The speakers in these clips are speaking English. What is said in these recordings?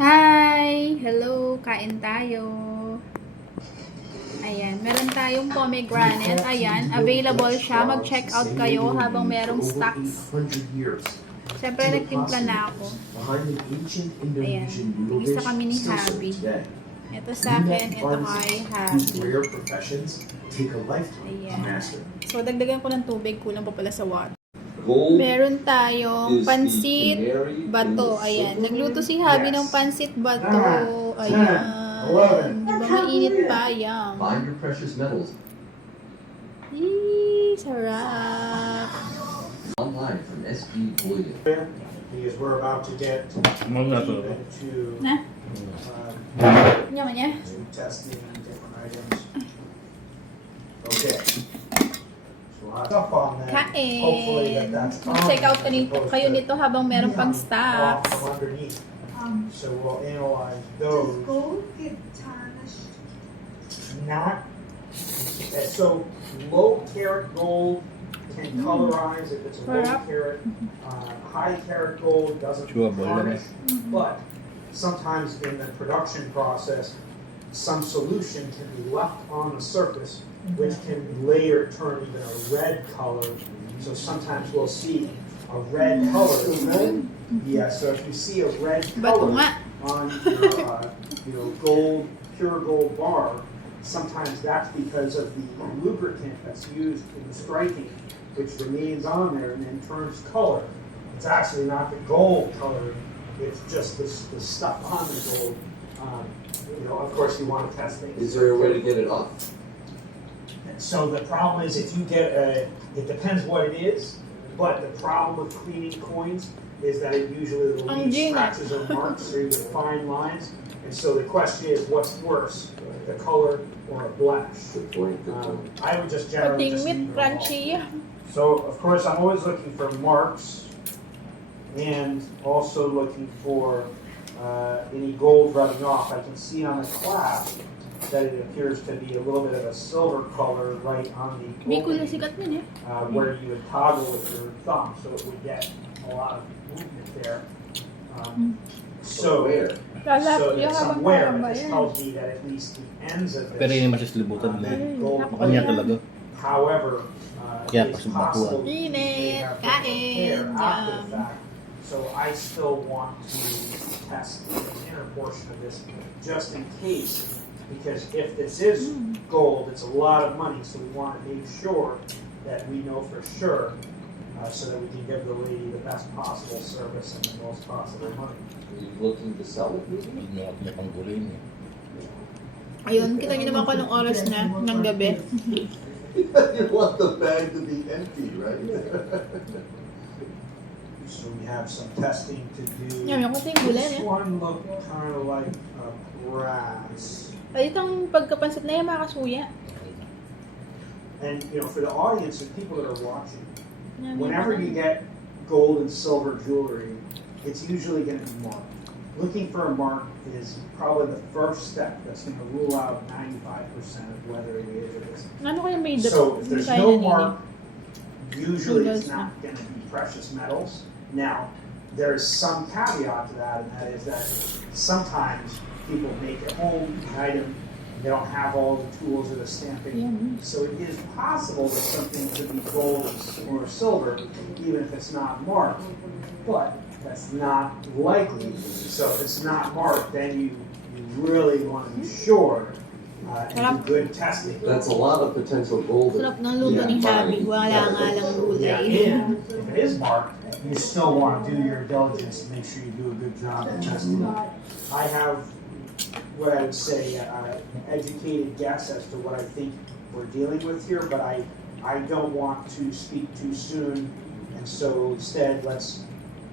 Hi! Hello! Kain tayo. Ayan, meron tayong pomegranate. Ayan, available siya. Mag-check out kayo habang merong stocks. Siyempre, nagtimpla na ako. Ayan, tig-isa kami ni Habi. Ito sa akin, ito kay Habi. Ayan. So, dagdagan ko ng tubig. Kulang pa pala sa water. Meron tayong pansit bato. Ayan. Nagluto si Habi ng pansit bato. Ayan. Diba mainit pa? Ayan. Eee, sarap. Online from SG Bullion. Because we're about to get into Na? Nyaman niya? testing different items. Okay. So we'll have stuff on that. Hopefully Kain. that's Mag-check out kayo nito habang meron pang off stocks. from underneath. So we'll analyze those. Gold get tarnished. Not so low carat gold can colorize if it's a low carat. High carat gold doesn't tarnish, but sometimes in the production process, some solution can be left on the surface, which can later turn even a red color. So sometimes we'll see a red color. Yeah. So if you see a red Bato color nga. on your gold, pure gold bar, sometimes that's because of the lubricant that's used in the striking, which remains on there and then turns color. It's actually not the gold color, it's just the stuff on the gold. Of course you want to test things. Is there a way to get it off? So the problem is if you get it depends what it is, but the problem with cleaning coins is that it usually will leave scratches or marks or even fine lines. And so the question is, what's worse, the color or a blemish? Good point. I would just generally just Pating leave with it alone. crunchy. So of course I'm always looking for marks and also looking for any gold rubbing off. I can see on the clasp that it appears to be a little bit of a silver color right on the Bicol na opening, sikat nun eh. where you would toggle with your thumb, so it would get a lot of movement there. So where? so Yung that habang somewhere karamba this yan. tells me that at least the ends of Pero this yun naman siya silibutan nila. gold Kanya talaga. However, Kaya it's pasok bakuan. possible they Init, have kain, repair after the yum. fact. So I still want to test the inner portion of this just in case, because if this is gold, it's a lot of money. So we want to make sure that we know for sure, so that we can give the lady the best possible service and the most possible money. Are you looking to sell it? maybe? Huwag niyo niya pang gulay niya. Ayun, kita niyo naman ko nung oras na, ng gabi. You want the bag to be empty, right? So we have some testing to do. Yan, yung kasi yung gulay This eh. one looked kind of like a brass. Ay, itong pagkapansit na yan, makasuya. And for the audience and people that are watching, Yan, whenever yan. you get gold and silver jewelry, it's usually going to be marked. Looking for a mark is probably the first step that's going to rule out 95% of whether it is or isn't. Ano kaya may So if there's design no na mark, usually it's Noodles na. not going to be precious metals. Now, there is some caveat to that, and that is that sometimes people make a home item, and they don't have all the tools or the stamping. Yeah. So it is possible that something could be gold or silver, even if it's not marked. But that's not likely. So if it's not marked, then you really want to be sure and do good testing. That's a lot of potential gold. Sarap ng luto ni Habi. Wala nga lang Yeah, gulay. and if it is marked, you still want to do your diligence to make sure you do a good job of testing it. I have what I would say an educated guess as to what I think we're dealing with here, but I don't want to speak too soon, and so instead let's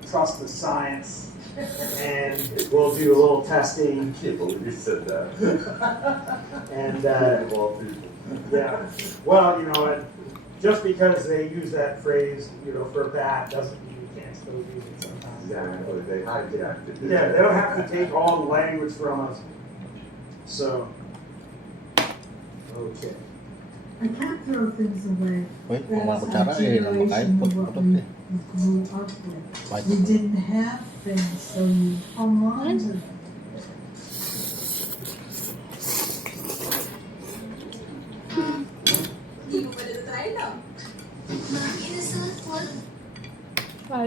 trust the science, and we'll do a little testing. I can't believe you said that. And Of all people. yeah, well, just because they use that phrase, for bad doesn't mean you can't still use it sometimes. Exactly, they hijacked it. Yeah, they don't have to take all the language from us. So, okay. I can't throw things away. Uy, kung mga That's kutsara our eh, nang makain, generation of what pagputot we eh. grew up with. Kahit We didn't have things, so you hung on to them.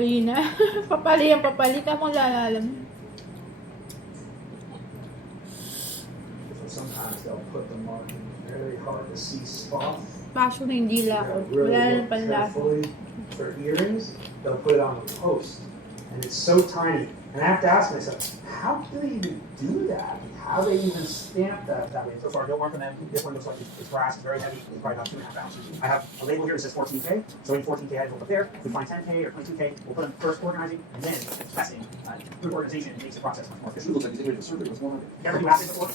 Papali na. Papali ang papali. Tamang lalalam. Sometimes they'll put the mark in very hard to see spot. Passion na hindi lakot. Really Wala na look panlasa. carefully for earrings, they'll put it on the post. And it's so tiny. And I have to ask myself, how do they even do that? How they even stamp that way? So far, don't mark on that. This one looks like it's brass, it's very heavy, it's probably about 2.5 ounces. I have a label here that says 14K. So in 14K, I have to go up there. If we find 10K or 22K, we'll put them first organizing and then testing. Good organization makes the process much more It efficient. looks like he's getting ready for surgery. What's going on? You ever do acid before?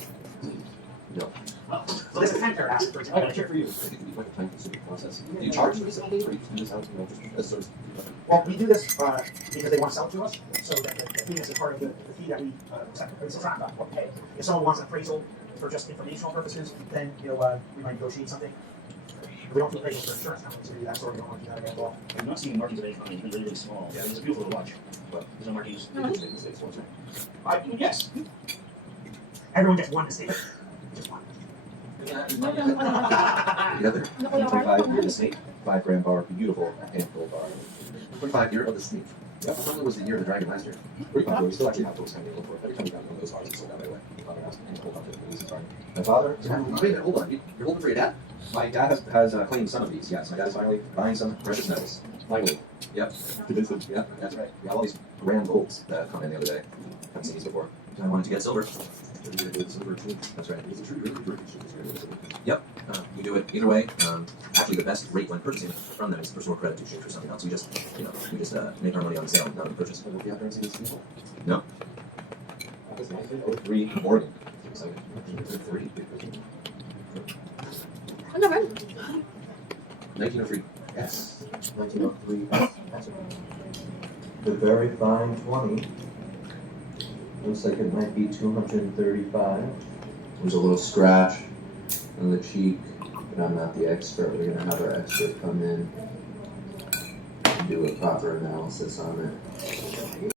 No. So this is 10 karat acid, for I example. got a trick for you. I think it'd be quite a time-consuming process. Do you charge for this all day, or you just do this out, just as sort of? Well, we do this because they want to sell it to us, so that the fee is a part of the fee that we subtract on what we pay. If someone wants an appraisal for just informational purposes, then we might negotiate something. We don't do appraisals for insurance companies, we do that sort of, we don't want to do that at all. I'm not seeing markings of any kind. It's been really, really small. Yeah, it's beautiful to watch. But there's no markings. They just make mistakes once, right? Yes. Everyone gets one mistake. Just one. Together, 25-year of the snake, 5 gram bar, beautiful handful bar. 25-year of the snake. That probably was the year of the dragon last year. Pretty popular. We still actually have those kind of look for it. Every time we got one of those bars, it's sold out right away. My father asked me to hold on to it. He's sorry. My father, wait a minute, hold on. You're holding for your dad? My dad has claimed some of these. Yes, my dad is finally buying some precious metals. Finally. Yep. Yep, that's right. We got all these grand golds that come in the other day. Haven't seen these before. I wanted to get silver. That's right. Yep. We do it either way. Actually, the best rate when purchasing from them is personal credit to exchange for something else. We just, make our money on the sale, not on the purchase. No. 03 Morgan. 1903. Yes. 1903. The very fine 20. Looks like it might be 235. There's a little scratch on the cheek, but I'm not the expert. We're gonna have our expert come in and do a proper analysis on it.